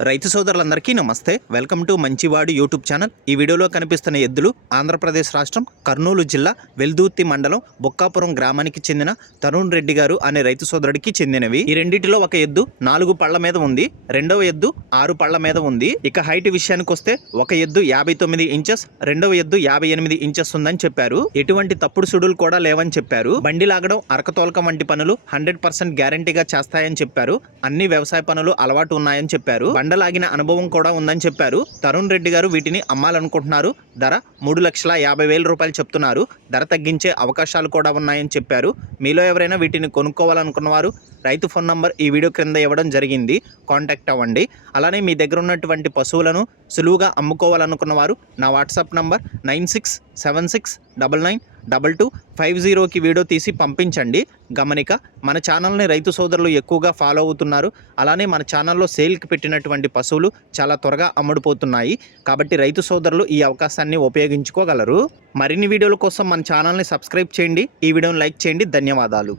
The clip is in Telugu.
రైతు సోదరులందరికీ నమస్తే. వెల్కమ్ టు మంచివాడు యూట్యూబ్ ఛానల్. ఈ వీడియోలో కనిపిస్తున్న ఎద్దులు ఆంధ్రప్రదేశ్ రాష్ట్రం కర్నూలు జిల్లా వెల్దుర్తి మండలం బొక్కాపురం గ్రామానికి చెందిన తరుణ్ రెడ్డి గారు అనే రైతు సోదరుడికి చెందినవి. ఈ రెండిటిలో ఒక ఎద్దు 4 పళ్ల మీద ఉంది, రెండవ ఎద్దు 6 పళ్ల మీద ఉంది. ఇక హైట్ విషయానికి వస్తే ఒక ఎద్దు 59 ఇంచెస్, రెండవ ఎద్దు 58 ఇంచెస్ ఉందని చెప్పారు. ఎటువంటి తప్పుడు సుడులు కూడా లేవని చెప్పారు. బండి లాగడం, అరకతోలకం వంటి పనులు 100% గ్యారంటీగా చేస్తాయని చెప్పారు. అన్ని వ్యవసాయ పనులు అలవాటు ఉన్నాయని చెప్పారు. బండలాగిన అనుభవం కూడా ఉందని చెప్పారు. తరుణ్ రెడ్డి గారు వీటిని అమ్మాలనుకుంటున్నారు. ధర 3,50,000 రూపాయలు చెప్తున్నారు. ధర తగ్గించే అవకాశాలు కూడా ఉన్నాయని చెప్పారు. మీలో ఎవరైనా వీటిని కొనుక్కోవాలనుకున్నవారు రైతు ఫోన్ నంబర్ ఈ వీడియో క్రింద ఇవ్వడం జరిగింది, కాంటాక్ట్ అవ్వండి. అలానే మీ దగ్గర ఉన్నటువంటి పశువులను సులువుగా అమ్ముకోవాలనుకున్నవారు నా వాట్సాప్ నంబర్ 9676992250కి వీడియో తీసి పంపించండి. గమనిక, మన ఛానల్ని రైతు సోదరులు ఎక్కువగా ఫాలో అవుతున్నారు. అలానే మన ఛానల్లో సేల్కి పెట్టినటువంటి పశువులు చాలా త్వరగా అమ్ముడుపోతున్నాయి. కాబట్టి రైతు సోదరులు ఈ అవకాశాన్ని ఉపయోగించుకోగలరు. మరిన్ని వీడియోల కోసం మన ఛానల్ని సబ్స్క్రైబ్ చేయండి. ఈ వీడియోని లైక్ చేయండి. ధన్యవాదాలు.